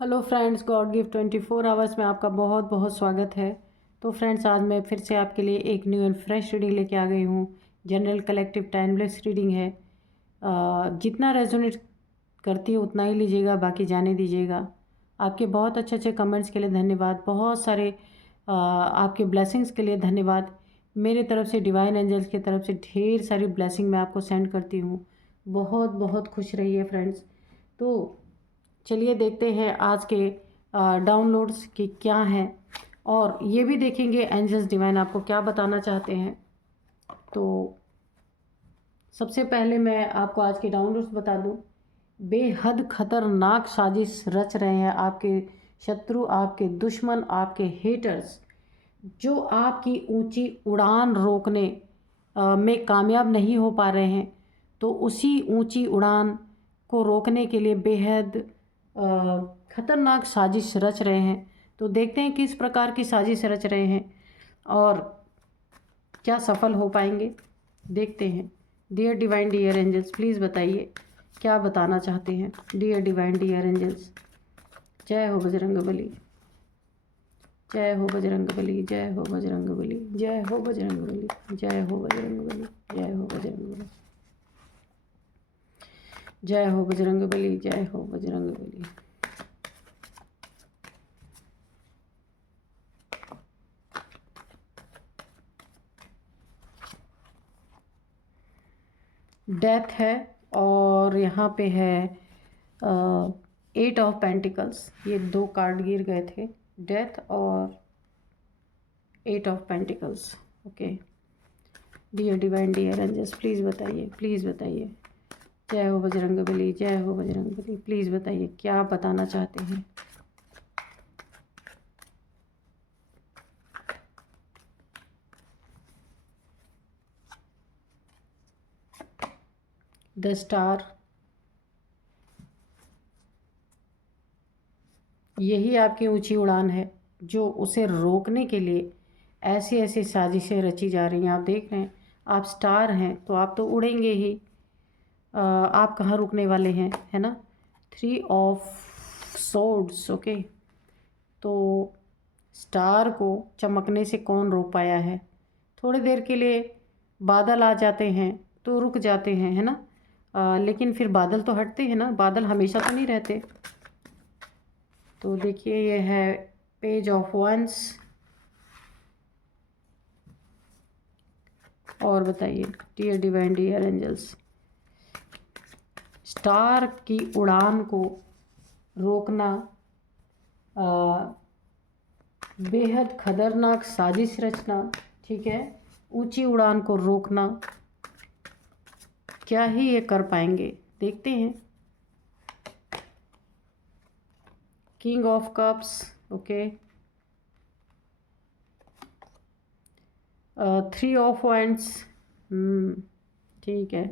Hello friends, God gift 24 hours में आपका बहुत बहुत स्वागत है। तो फ्रेंड्स, आज मैं फिर से आपके लिए एक न्यू एंड फ्रेश रीडिंग लेके आ गई हूँ। जनरल कलेक्टिव टाइमलेस रीडिंग है। जितना रेजोनेट करती है उतना ही लीजिएगा, बाकी जाने दीजिएगा। आपके बहुत अच्छे अच्छे कमेंट्स के लिए धन्यवाद, बहुत सारे आपके ब्लेसिंग्स के लिए धन्यवाद। मेरे तरफ से डिवाइन एंजल्स की तरफ से ढेर सारी ब्लेसिंग मैं आपको सेंड करती हूँ। बहुत बहुत खुश रहिए फ्रेंड्स। तो चलिए देखते हैं आज के डाउनलोड्स की क्या हैं, और ये भी देखेंगे एंजल्स डिवाइन आपको क्या बताना चाहते हैं। तो सबसे पहले मैं आपको आज के डाउनलोड्स बता दूं। बेहद खतरनाक साजिश रच रहे हैं आपके शत्रु, आपके दुश्मन, आपके हेटर्स, जो आपकी ऊंची उड़ान रोकने में कामयाब नहीं हो पा रहे हैं। तो उसी ऊंची उड़ान को रोकने के लिए बेहद खतरनाक साजिश रच रहे हैं। तो देखते हैं किस प्रकार की साजिश रच रहे हैं और क्या सफल हो पाएंगे, देखते हैं। Dear divine dear angels, please बताइए क्या बताना चाहते हैं। डियर डिवाइन डियर एंजल्स, जय हो बजरंगबली, जय हो बजरंगबली, जय हो बजरंगबली, जय हो बजरंगबली, जय हो बजरंगबली, जय हो बजरंगबली, जय हो बजरंगबली, जय हो बजरंगबली। डेथ है और यहाँ पे है 8 ऑफ पेंटिकल्स। ये दो कार्ड गिर गए थे, डेथ और 8 of pentacles. Okay, dear divine dear angels, please बताइए, प्लीज़ बताइए। जय हो बजरंगबली, जय हो बजरंगबली, प्लीज़ बताइए क्या बताना चाहते हैं। द स्टार, यही आपकी ऊंची उड़ान है जो उसे रोकने के लिए ऐसी ऐसी साजिशें रची जा रही हैं। आप देख रहे हैं, आप स्टार हैं तो आप तो उड़ेंगे ही। आप कहाँ रुकने वाले हैं, है ना। 3 ऑफ सोर्ड्स। ओके, तो स्टार को चमकने से कौन रोक पाया है। थोड़ी देर के लिए बादल आ जाते हैं तो रुक जाते हैं, है ना। लेकिन फिर बादल तो हटते हैं ना, बादल हमेशा तो नहीं रहते। तो देखिए, ये है पेज ऑफ वंस। और बताइए dear divine dear angels, star की उड़ान को रोकना बेहद खतरनाक साजिश रचना, ठीक है। ऊंची उड़ान को रोकना, क्या ही ये कर पाएंगे, देखते हैं। King of cups. Okay, 3 of wands. ठीक है।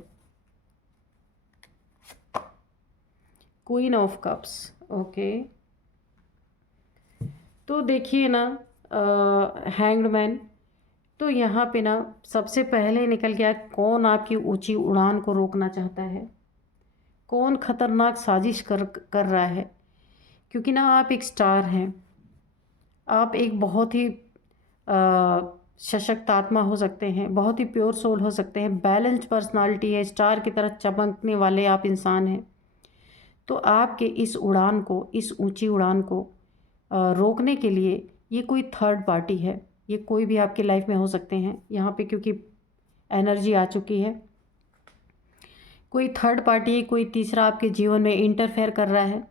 Queen of cups. ओके, तो देखिए ना, हैंग्ड मैन। तो यहाँ पे ना सबसे पहले निकल गया कौन आपकी ऊंची उड़ान को रोकना चाहता है, कौन खतरनाक साजिश कर रहा है। क्योंकि ना आप एक स्टार हैं, आप एक बहुत ही सशक्त आत्मा हो सकते हैं, बहुत ही प्योर सोल हो सकते हैं, बैलेंस्ड पर्सनालिटी है, स्टार की तरह चमकने वाले आप इंसान हैं। तो आपके इस उड़ान को, इस ऊंची उड़ान को रोकने के लिए ये कोई थर्ड पार्टी है, ये कोई भी आपकी लाइफ में हो सकते हैं यहाँ पे, क्योंकि एनर्जी आ चुकी है। कोई थर्ड पार्टी, कोई तीसरा आपके जीवन में इंटरफेयर कर रहा है।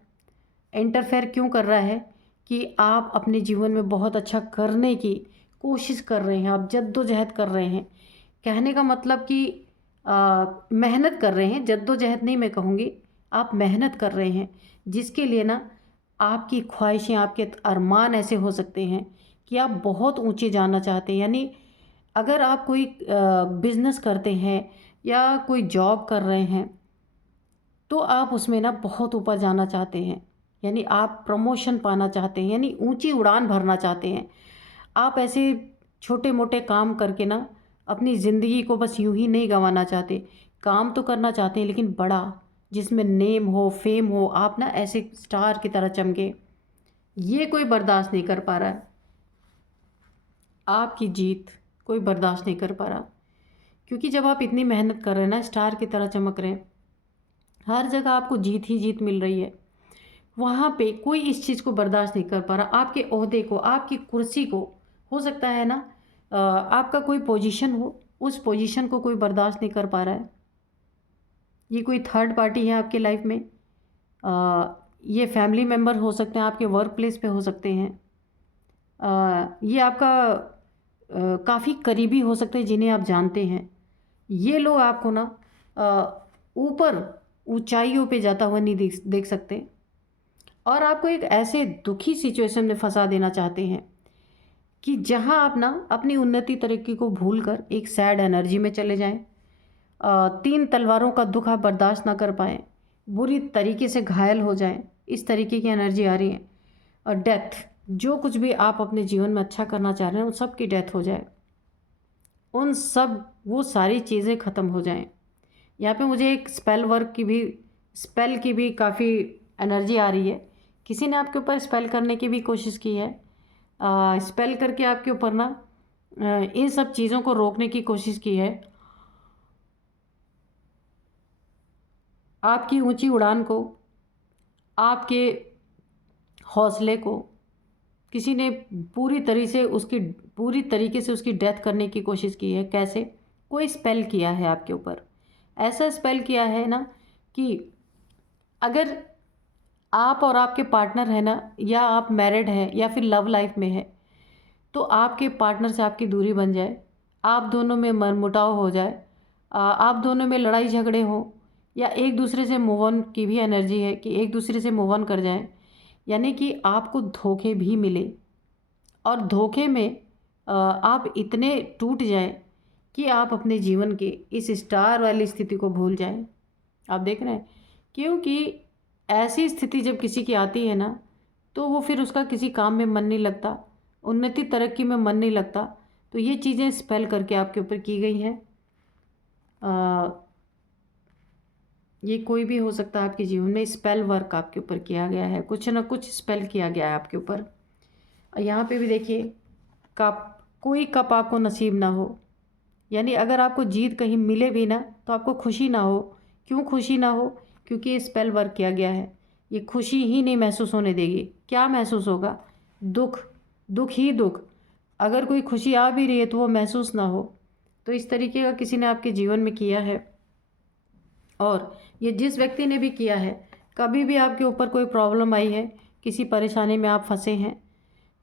इंटरफेयर क्यों कर रहा है कि आप अपने जीवन में बहुत अच्छा करने की कोशिश कर रहे हैं, आप जद्दोजहद कर रहे हैं। कहने का मतलब कि मेहनत कर रहे हैं, जद्दोजहद नहीं मैं कहूँगी, आप मेहनत कर रहे हैं, जिसके लिए ना आपकी ख्वाहिशें, आपके अरमान ऐसे हो सकते हैं कि आप बहुत ऊंचे जाना चाहते हैं। यानी अगर आप कोई बिजनेस करते हैं या कोई जॉब कर रहे हैं तो आप उसमें ना बहुत ऊपर जाना चाहते हैं, यानी आप प्रमोशन पाना चाहते हैं, यानी ऊंची उड़ान भरना चाहते हैं। आप ऐसे छोटे मोटे काम करके ना अपनी ज़िंदगी को बस यूं ही नहीं गंवाना चाहते, काम तो करना चाहते हैं लेकिन बड़ा, जिसमें नेम हो, फेम हो, आप ना ऐसे स्टार की तरह चमके। ये कोई बर्दाश्त नहीं कर पा रहा है, आपकी जीत कोई बर्दाश्त नहीं कर पा रहा। क्योंकि जब आप इतनी मेहनत कर रहे हैं ना, स्टार की तरह चमक रहे हैं, हर जगह आपको जीत ही जीत मिल रही है, वहाँ पे कोई इस चीज़ को बर्दाश्त नहीं कर पा रहा। आपके ओहदे को, आपकी कुर्सी को, हो सकता है ना आपका कोई पोजीशन हो, उस पोजीशन को कोई बर्दाश्त नहीं कर पा रहा है। ये कोई थर्ड पार्टी है आपके लाइफ में, ये फैमिली मेम्बर हो सकते हैं, आपके वर्क प्लेस पे हो सकते हैं, ये आपका काफ़ी करीबी हो सकते हैं जिन्हें आप जानते हैं। ये लोग आपको ना ऊपर ऊंचाइयों पे जाता हुआ नहीं देख सकते, और आपको एक ऐसे दुखी सिचुएशन में फंसा देना चाहते हैं कि जहां आप ना अपनी उन्नति तरक्की को भूलकर एक सैड एनर्जी में चले जाएं। तीन तलवारों का दुख आप बर्दाश्त ना कर पाएँ, बुरी तरीके से घायल हो जाएं, इस तरीके की एनर्जी आ रही है। और डेथ, जो कुछ भी आप अपने जीवन में अच्छा करना चाह रहे हैं उन सब की डेथ हो जाए, उन सब वो सारी चीज़ें ख़त्म हो जाएं। यहाँ पे मुझे एक स्पेल की भी काफ़ी एनर्जी आ रही है। किसी ने आपके ऊपर स्पेल करने की भी कोशिश की है, स्पेल करके आपके ऊपर ना इन सब चीज़ों को रोकने की कोशिश की है। आपकी ऊंची उड़ान को, आपके हौसले को किसी ने पूरी तरीके से उसकी डेथ करने की कोशिश की है। कैसे? कोई स्पेल किया है आपके ऊपर, ऐसा स्पेल किया है ना कि अगर आप और आपके पार्टनर है ना, या आप मैरिड हैं या फिर लव लाइफ में है, तो आपके पार्टनर से आपकी दूरी बन जाए, आप दोनों में मनमुटाव हो जाए, आप दोनों में लड़ाई झगड़े हो, या एक दूसरे से मूव ऑन की भी एनर्जी है कि एक दूसरे से मूव ऑन कर जाएं। यानी कि आपको धोखे भी मिले, और धोखे में आप इतने टूट जाएं कि आप अपने जीवन के इस स्टार वाली स्थिति को भूल जाएं। आप देख रहे हैं, क्योंकि ऐसी स्थिति जब किसी की आती है ना, तो वो फिर उसका किसी काम में मन नहीं लगता, उन्नति तरक्की में मन नहीं लगता। तो ये चीज़ें स्पेल करके आपके ऊपर की गई हैं। ये कोई भी हो सकता है आपके जीवन में, स्पेल वर्क आपके ऊपर किया गया है, कुछ ना कुछ स्पेल किया गया है आपके ऊपर। यहाँ पे भी देखिए, कोई कप आपको नसीब ना हो, यानी अगर आपको जीत कहीं मिले भी ना तो आपको खुशी ना हो। क्यों खुशी ना हो? क्योंकि ये स्पेल वर्क किया गया है, ये खुशी ही नहीं महसूस होने देगी। क्या महसूस होगा? दुख, दुख ही दुख। अगर कोई खुशी आ भी रही है तो वो महसूस ना हो। तो इस तरीके का किसी ने आपके जीवन में किया है, और ये जिस व्यक्ति ने भी किया है, कभी भी आपके ऊपर कोई प्रॉब्लम आई है, किसी परेशानी में आप फंसे हैं,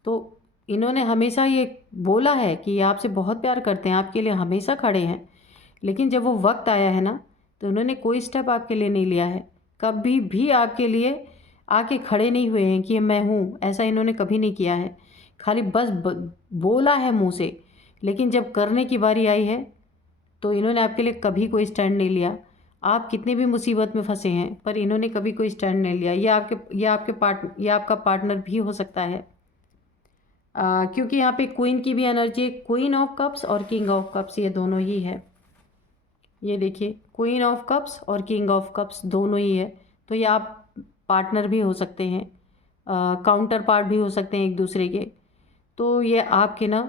तो इन्होंने हमेशा ये बोला है कि ये आपसे बहुत प्यार करते हैं, आपके लिए हमेशा खड़े हैं। लेकिन जब वो वक्त आया है ना, तो उन्होंने कोई स्टेप आपके लिए नहीं लिया है, कभी भी आपके लिए आके खड़े नहीं हुए हैं कि मैं हूँ, ऐसा इन्होंने कभी नहीं किया है। खाली बस बोला है मुँह से, लेकिन जब करने की बारी आई है तो इन्होंने आपके लिए कभी कोई स्टैंड नहीं लिया। आप कितनी भी मुसीबत में फंसे हैं, पर इन्होंने कभी कोई स्टैंड नहीं लिया। ये आपका पार्टनर भी हो सकता है, क्योंकि यहाँ पे क्वीन की भी एनर्जी, क्वीन ऑफ कप्स और किंग ऑफ कप्स, ये दोनों ही है। ये देखिए, क्वीन ऑफ कप्स और किंग ऑफ कप्स दोनों ही है। तो ये आप पार्टनर भी हो सकते हैं, काउंटर पार्ट भी हो सकते हैं एक दूसरे के। तो ये आपके ना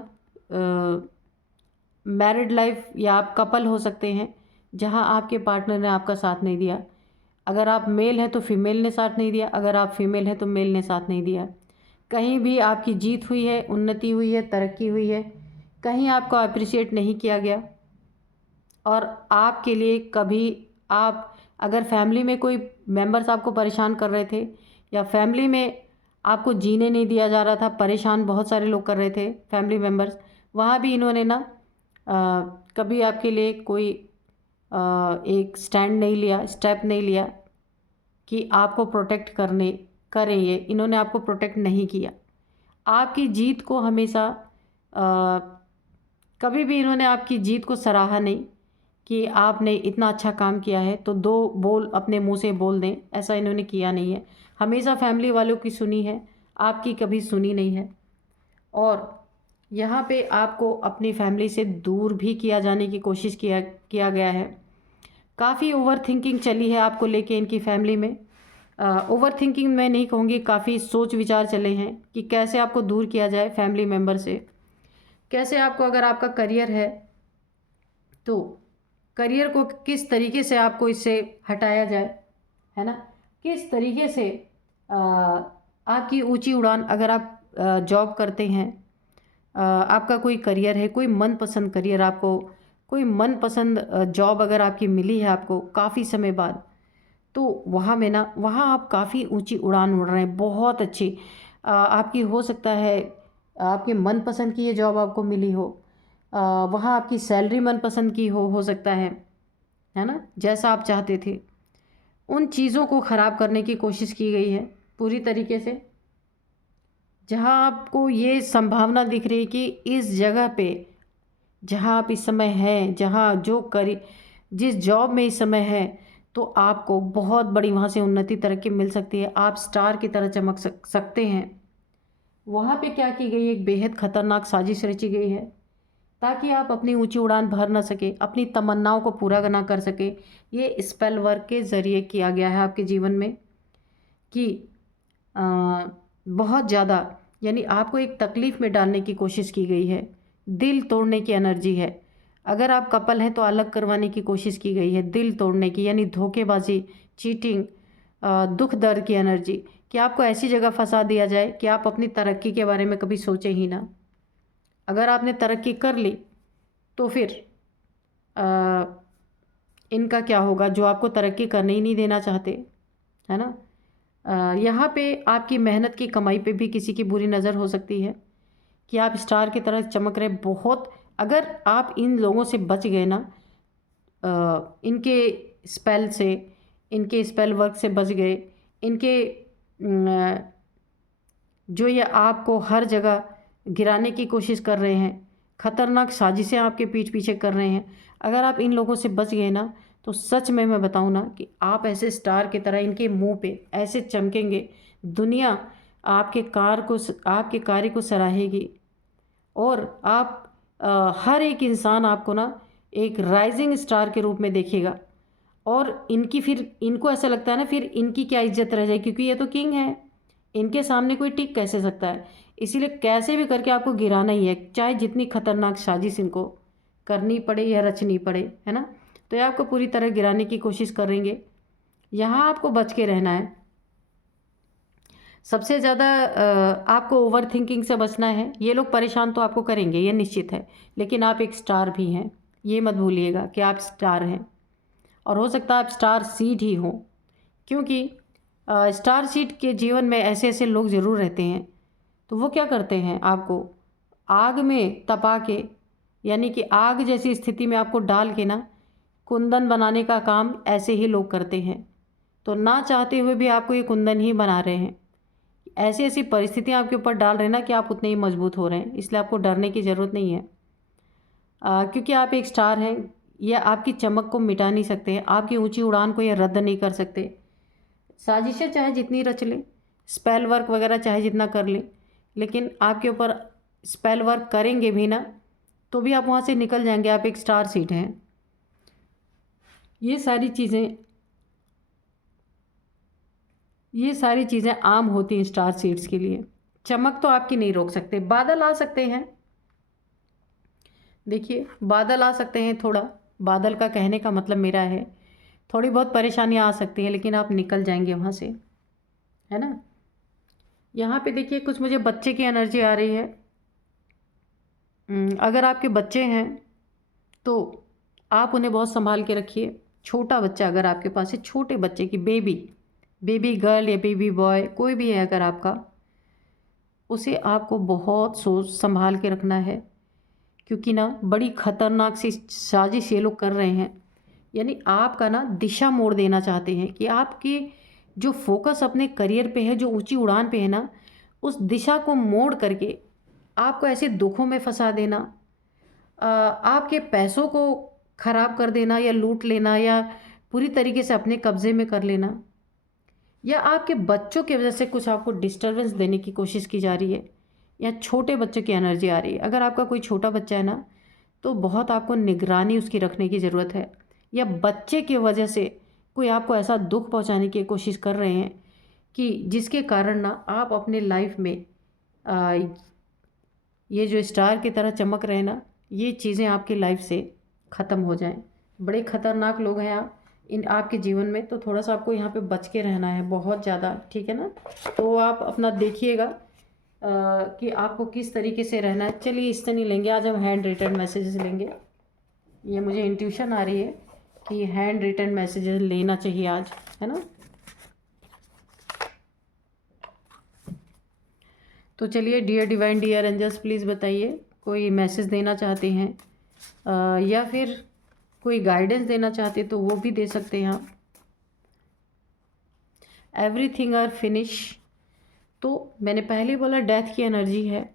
मैरिड लाइफ, या आप कपल हो सकते हैं जहां आपके पार्टनर ने आपका साथ नहीं दिया। अगर आप मेल हैं तो फीमेल ने साथ नहीं दिया, अगर आप फीमेल हैं तो मेल ने साथ नहीं दिया। कहीं भी आपकी जीत हुई है, उन्नति हुई है, तरक्की हुई है, कहीं आपको अप्रिशिएट नहीं किया गया। और आपके लिए कभी अगर फैमिली में कोई मेंबर्स आपको परेशान कर रहे थे, या फैमिली में आपको जीने नहीं दिया जा रहा था, परेशान बहुत सारे लोग कर रहे थे फैमिली मेंबर्स, वहाँ भी इन्होंने ना कभी आपके लिए कोई एक स्टैंड नहीं लिया, स्टेप नहीं लिया कि आपको प्रोटेक्ट करें। ये इन्होंने आपको प्रोटेक्ट नहीं किया। आपकी जीत को हमेशा कभी भी इन्होंने आपकी जीत को सराहा नहीं कि आपने इतना अच्छा काम किया है तो दो बोल अपने मुंह से बोल दें, ऐसा इन्होंने किया नहीं है। हमेशा फैमिली वालों की सुनी है, आपकी कभी सुनी नहीं है। और यहाँ पे आपको अपनी फैमिली से दूर भी किया जाने की कोशिश किया गया है। काफ़ी ओवर थिंकिंग चली है आपको लेके इनकी फैमिली में, ओवर थिंकिंग मैं नहीं कहूँगी, काफ़ी सोच विचार चले हैं कि कैसे आपको दूर किया जाए फैमिली मेम्बर से, कैसे आपको, अगर आपका करियर है तो करियर को किस तरीके से आपको इससे हटाया जाए, है ना। किस तरीके से आपकी ऊंची उड़ान, अगर आप जॉब करते हैं, आपका कोई करियर है, कोई मनपसंद करियर, आपको कोई मनपसंद जॉब अगर आपकी मिली है आपको काफ़ी समय बाद, तो वहाँ में ना, वहाँ आप काफ़ी ऊंची उड़ान उड़ रहे हैं, बहुत अच्छी आपकी हो सकता है, आपके मनपसंद की ये जॉब आपको मिली हो, वहाँ आपकी सैलरी मनपसंद की हो सकता है ना, जैसा आप चाहते थे। उन चीज़ों को ख़राब करने की कोशिश की गई है पूरी तरीके से। जहाँ आपको ये संभावना दिख रही है कि इस जगह पे जहाँ आप इस समय हैं, जहाँ जो करी जिस जॉब में इस समय है, तो आपको बहुत बड़ी वहाँ से उन्नति तरक्की मिल सकती है, आप स्टार की तरह चमक सकते हैं। वहाँ पे क्या की गई, एक बेहद खतरनाक साजिश रची गई है ताकि आप अपनी ऊंची उड़ान भर ना सके, अपनी तमन्नाओं को पूरा ना कर सके। ये स्पेल वर्क के ज़रिए किया गया है आपके जीवन में कि बहुत ज़्यादा, यानी आपको एक तकलीफ़ में डालने की कोशिश की गई है, दिल तोड़ने की एनर्जी है। अगर आप कपल हैं तो अलग करवाने की कोशिश की गई है, दिल तोड़ने की, यानी धोखेबाजी, चीटिंग, दुख दर्द की एनर्जी, कि आपको ऐसी जगह फंसा दिया जाए कि आप अपनी तरक्की के बारे में कभी सोचें ही ना। अगर आपने तरक्की कर ली तो फिर इनका क्या होगा, जो आपको तरक्की करने ही नहीं देना चाहते, है ना। यहाँ पे आपकी मेहनत की कमाई पे भी किसी की बुरी नज़र हो सकती है कि आप स्टार की तरह चमक रहे बहुत। अगर आप इन लोगों से बच गए ना, इनके स्पेल से, इनके स्पेल वर्क से बच गए, इनके जो ये आपको हर जगह गिराने की कोशिश कर रहे हैं, ख़तरनाक साजिशें आपके पीठ पीछे कर रहे हैं, अगर आप इन लोगों से बच गए ना, तो सच में मैं बताऊँ ना कि आप ऐसे स्टार की तरह इनके मुंह पे ऐसे चमकेंगे, दुनिया आपके कार्य को सराहेगी, और आप हर एक इंसान आपको ना एक राइजिंग स्टार के रूप में देखेगा। और इनको ऐसा लगता है ना, फिर इनकी क्या इज्जत रह जाएगी, क्योंकि ये तो किंग है, इनके सामने कोई टिक कैसे सकता है। इसीलिए कैसे भी करके आपको गिराना ही है, चाहे जितनी खतरनाक साजिश इनको करनी पड़े या रचनी पड़े, है ना। तो ये आपको पूरी तरह गिराने की कोशिश करेंगे। यहाँ आपको बच के रहना है। सबसे ज़्यादा आपको ओवर थिंकिंग से बचना है। ये लोग परेशान तो आपको करेंगे, ये निश्चित है, लेकिन आप एक स्टार भी हैं, ये मत भूलिएगा कि आप स्टार हैं। और हो सकता है आप स्टार सीड ही हो, क्योंकि स्टार सीड के जीवन में ऐसे ऐसे लोग ज़रूर रहते हैं। तो वो क्या करते हैं, आपको आग में तपा के, यानी कि आग जैसी स्थिति में आपको डाल के ना कुंदन बनाने का काम ऐसे ही लोग करते हैं। तो ना चाहते हुए भी आपको ये कुंदन ही बना रहे हैं। ऐसी ऐसी परिस्थितियाँ आपके ऊपर डाल रहे हैं ना कि आप उतने ही मजबूत हो रहे हैं, इसलिए आपको डरने की ज़रूरत नहीं है। क्योंकि आप एक स्टार हैं, यह आपकी चमक को मिटा नहीं सकते, आपकी ऊंची उड़ान को ये रद्द नहीं कर सकते। साजिशें चाहे जितनी रच लें, स्पेल वर्क वगैरह चाहे जितना कर लें, लेकिन आपके ऊपर स्पेल वर्क करेंगे भी ना, तो भी आप वहाँ से निकल जाएंगे। आप एक स्टार सीड हैं। ये सारी चीज़ें आम होती हैं स्टार सीड्स के लिए। चमक तो आपकी नहीं रोक सकते। बादल आ सकते हैं, देखिए बादल आ सकते हैं, थोड़ा बादल का कहने का मतलब मेरा है थोड़ी बहुत परेशानियाँ आ सकती हैं, लेकिन आप निकल जाएंगे वहाँ से, है ना। यहाँ पे देखिए कुछ मुझे बच्चे की एनर्जी आ रही है। अगर आपके बच्चे हैं तो आप उन्हें बहुत संभाल के रखिए। छोटा बच्चा अगर आपके पास है, छोटे बच्चे की, बेबी गर्ल या बेबी बॉय कोई भी है अगर आपका, उसे आपको बहुत सोच संभाल के रखना है, क्योंकि ना बड़ी खतरनाक सी साजिश ये लोग कर रहे हैं। यानी आपका ना दिशा मोड़ देना चाहते हैं कि आपकी जो फोकस अपने करियर पे है, जो ऊंची उड़ान पे है ना, उस दिशा को मोड़ करके आपको ऐसे दुखों में फंसा देना, आपके पैसों को ख़राब कर देना या लूट लेना या पूरी तरीके से अपने कब्ज़े में कर लेना, या आपके बच्चों की वजह से कुछ आपको डिस्टरबेंस देने की कोशिश की जा रही है, या छोटे बच्चों की एनर्जी आ रही है। अगर आपका कोई छोटा बच्चा है ना, तो बहुत आपको निगरानी उसकी रखने की ज़रूरत है। या बच्चे की वजह से कोई आपको ऐसा दुख पहुंचाने की कोशिश कर रहे हैं कि जिसके कारण ना आप अपने लाइफ में ये जो स्टार की तरह चमक रहे ना, ये चीज़ें आपकी लाइफ से ख़त्म हो जाएं। बड़े ख़तरनाक लोग हैं आप इन आपके जीवन में, तो थोड़ा सा आपको यहाँ पे बच के रहना है बहुत ज़्यादा, ठीक है ना। तो आप अपना देखिएगा कि आपको किस तरीके से रहना है। चलिए इससे नहीं लेंगे, आज हम हैंड रिटन मैसेजेस लेंगे। ये मुझे इंट्यूशन आ रही है कि हैंड रिटन मैसेजेस लेना चाहिए आज, है ना। तो चलिए, dear divine, dear angels, please बताइए कोई मैसेज देना चाहते हैं या फिर कोई गाइडेंस देना चाहते तो वो भी दे सकते हैं आप। एवरीथिंग आर फिनिश, तो मैंने पहले बोला डेथ की एनर्जी है,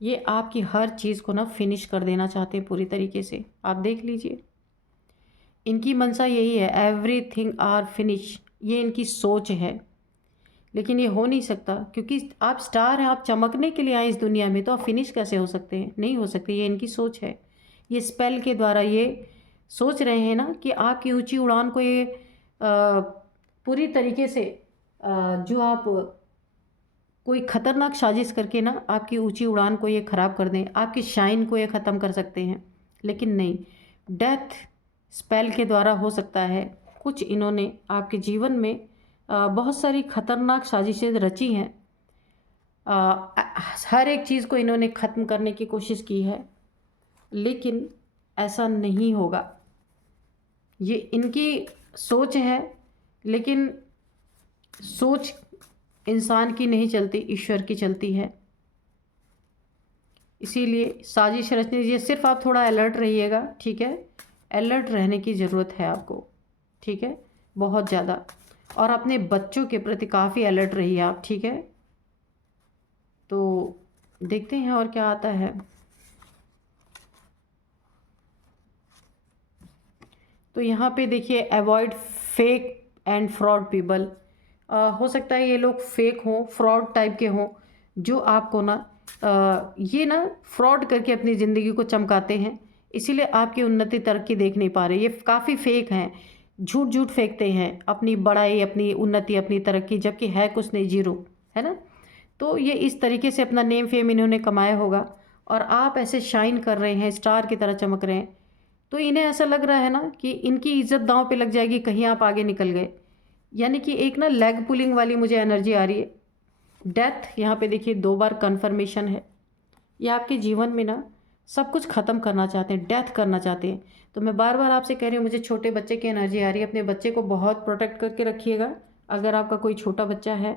ये आपकी हर चीज़ को ना फिनिश कर देना चाहते हैं पूरी तरीके से। आप देख लीजिए, इनकी मनसा यही है, एवरीथिंग आर फिनिश। ये इनकी सोच है, लेकिन ये हो नहीं सकता क्योंकि आप स्टार हैं, आप चमकने के लिए आए इस दुनिया में, तो आप फिनिश कैसे हो सकते हैं? नहीं हो सकते। ये इनकी सोच है। ये स्पेल के द्वारा ये सोच रहे हैं ना कि आपकी ऊंची उड़ान को ये पूरी तरीके से जो आप कोई ख़तरनाक साजिश करके ना आपकी ऊंची उड़ान को ये ख़राब कर दें, आपकी शाइन को ये ख़त्म कर सकते हैं। लेकिन नहीं, डेथ स्पेल के द्वारा हो सकता है। कुछ इन्होंने आपके जीवन में बहुत सारी ख़तरनाक साजिशें रची हैं। हर एक चीज़ को इन्होंने ख़त्म करने की कोशिश की है, लेकिन ऐसा नहीं होगा। ये इनकी सोच है, लेकिन सोच इंसान की नहीं चलती, ईश्वर की चलती है। इसीलिए साजिश रचने दीजिए, सिर्फ आप थोड़ा अलर्ट रहिएगा, ठीक है। अलर्ट रहने की ज़रूरत है आपको, ठीक है, बहुत ज़्यादा। और अपने बच्चों के प्रति काफ़ी अलर्ट रहिए आप, ठीक है। तो देखते हैं और क्या आता है। तो यहाँ पे देखिए, avoid fake and fraud people. हो सकता है ये लोग फेक हों, फ्रॉड टाइप के हों, जो आपको ना ये ना फ्रॉड करके अपनी ज़िंदगी को चमकाते हैं, इसीलिए आपकी उन्नति तरक्की देख नहीं पा रहे। ये काफ़ी फेक हैं, झूठ झूठ फेंकते हैं अपनी बड़ाई, अपनी उन्नति, अपनी तरक्की, जबकि है कुछ नहीं, जीरो, है ना। तो ये इस तरीके से अपना नेम फेम इन्होंने कमाया होगा, और आप ऐसे शाइन कर रहे हैं, स्टार की तरह चमक रहे हैं, तो इन्हें ऐसा लग रहा है ना कि इनकी इज्जत दांव पे लग जाएगी कहीं आप आगे निकल गए। यानी कि एक ना लेग पुलिंग वाली मुझे एनर्जी आ रही है। डेथ यहाँ पे देखिए 2 बार कन्फर्मेशन है। ये आपके जीवन में ना सब कुछ ख़त्म करना चाहते हैं, डेथ करना चाहते हैं। तो मैं बार बार आपसे कह रही हूँ, मुझे छोटे बच्चे की एनर्जी आ रही है। अपने बच्चे को बहुत प्रोटेक्ट करके रखिएगा। अगर आपका कोई छोटा बच्चा है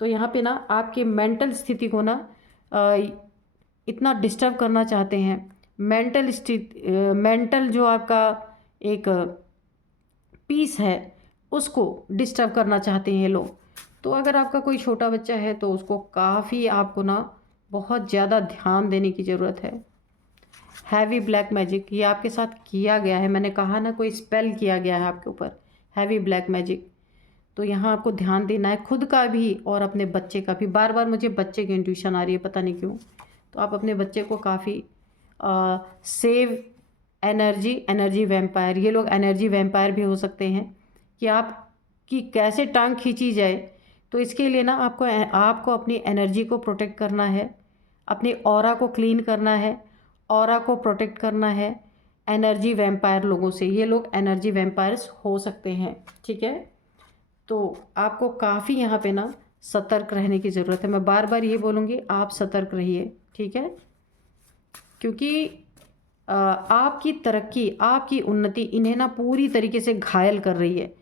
तो यहाँ पे ना आपके मेंटल स्थिति को ना इतना डिस्टर्ब करना चाहते हैं। मेंटल जो आपका एक पीस है उसको डिस्टर्ब करना चाहते हैं ये लोग। तो अगर आपका कोई छोटा बच्चा है तो उसको काफ़ी आपको ना बहुत ज़्यादा ध्यान देने की ज़रूरत है। हैवी ब्लैक मैजिक ये आपके साथ किया गया है, मैंने कहा ना कोई स्पेल किया गया है आपके ऊपर, हैवी ब्लैक मैजिक। तो यहाँ आपको ध्यान देना है, खुद का भी और अपने बच्चे का भी। बार बार मुझे बच्चे की इंट्यूशन आ रही है, पता नहीं क्यों। तो आप अपने बच्चे को काफ़ी सेव एनर्जी वैम्पायर, ये लोग एनर्जी वैम्पायर भी हो सकते हैं कि आपकी कैसे टांग खींची जाए। तो इसके लिए ना आपको अपनी एनर्जी को प्रोटेक्ट करना है, अपने ऑरा को क्लीन करना है, ऑरा को प्रोटेक्ट करना है एनर्जी वैम्पायर लोगों से। ये लोग एनर्जी वैम्पायर्स हो सकते हैं, ठीक है। तो आपको काफ़ी यहाँ पे ना सतर्क रहने की ज़रूरत है। मैं बार बार ये बोलूँगी, आप सतर्क रहिए, ठीक है। क्योंकि आपकी तरक्की, आपकी उन्नति इन्हें ना पूरी तरीके से घायल कर रही है।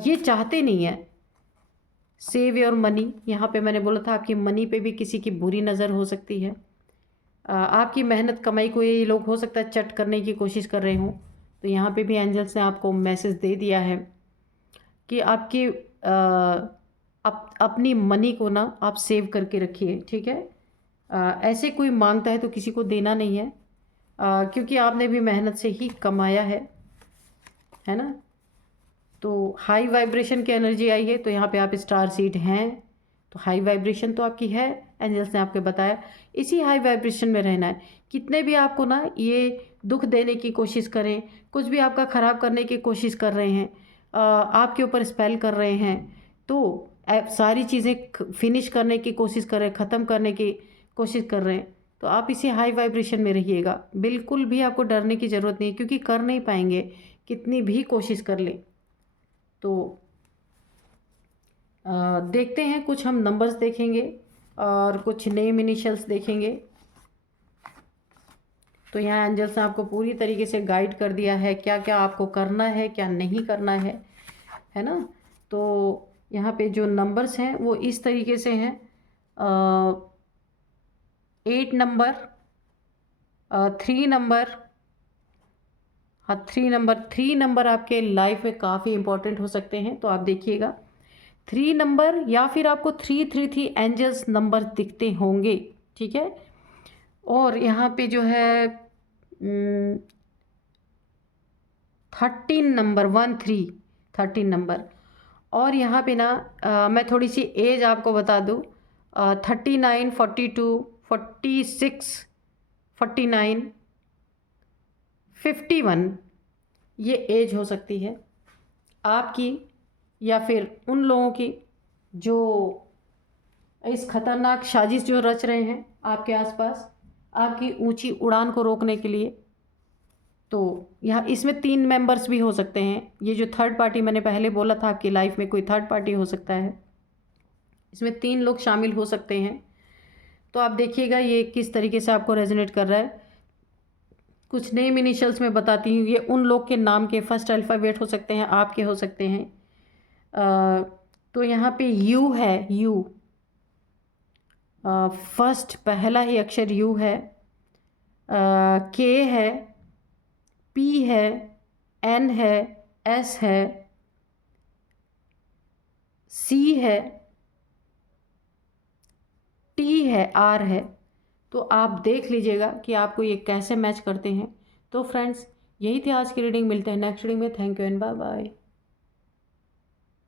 ये चाहते नहीं है। सेव योर मनी, यहाँ पे मैंने बोला था आपकी मनी पे भी किसी की बुरी नज़र हो सकती है। आपकी मेहनत कमाई को ये लोग हो सकता है चट करने की कोशिश कर रहे हों। तो यहाँ पे भी एंजल्स ने आपको मैसेज दे दिया है कि आपकी अपनी मनी को ना आप सेव करके रखिए, ठीक है। ऐसे कोई मांगता है तो किसी को देना नहीं है, क्योंकि आपने भी मेहनत से ही कमाया है ना। तो हाई वाइब्रेशन की एनर्जी आई है, तो यहाँ पे आप स्टार सीड हैं, तो हाई वाइब्रेशन तो आपकी है। एंजल्स ने आपको बताया इसी हाई वाइब्रेशन में रहना है। कितने भी आपको ना ये दुख देने की कोशिश करें, कुछ भी आपका ख़राब करने की कोशिश कर रहे हैं, आपके ऊपर स्पेल कर रहे हैं, तो सारी चीज़ें फिनिश करने की कोशिश कर रहे हैं, ख़त्म करने की कोशिश कर रहे हैं, तो आप इसी हाई वाइब्रेशन में रहिएगा। बिल्कुल भी आपको डरने की ज़रूरत नहीं है, क्योंकि कर नहीं पाएंगे कितनी भी कोशिश कर ले। तो देखते हैं, कुछ हम नंबर्स देखेंगे और कुछ नेम इनिशियल्स देखेंगे। तो यहाँ एंजल्स ने आपको पूरी तरीके से गाइड कर दिया है क्या क्या आपको करना है, क्या नहीं करना है ना। तो यहाँ पे जो नंबर्स हैं वो इस तरीके से हैं। 8 नंबर, 3 नंबर, हाँ 3 नंबर आपके लाइफ में काफ़ी इंपॉर्टेंट हो सकते हैं। तो आप देखिएगा 3 नंबर या फिर आपको 333 एंजल्स नंबर दिखते होंगे, ठीक है। और यहाँ पे जो है 13 नंबर, 13 नंबर। और यहाँ पे ना मैं थोड़ी सी एज आपको बता दूँ, 39, 42, 46, 49, 51 ये एज हो सकती है आपकी या फिर उन लोगों की जो इस खतरनाक साजिश जो रच रहे हैं आपके आसपास, आपकी ऊंची उड़ान को रोकने के लिए। तो यहाँ इसमें 3 मेंबर्स भी हो सकते हैं। ये जो थर्ड पार्टी मैंने पहले बोला था, आपकी लाइफ में कोई थर्ड पार्टी हो सकता है, इसमें 3 लोग शामिल हो सकते हैं। तो आप देखिएगा ये किस तरीके से आपको रेजोनेट कर रहा है। कुछ नेम इनिशियल्स में बताती हूँ, ये उन लोग के नाम के फर्स्ट अल्फ़ाबेट हो सकते हैं, आपके हो सकते हैं। तो यहाँ पे यू है, यू फर्स्ट पहला ही अक्षर यू है, के है, पी है, एन है, एस है, सी है, टी है, आर है। तो आप देख लीजिएगा कि आपको ये कैसे मैच करते हैं। तो फ्रेंड्स, यही थी आज की रीडिंग। मिलते हैं नेक्स्ट रीडिंग में। Thank you and bye bye.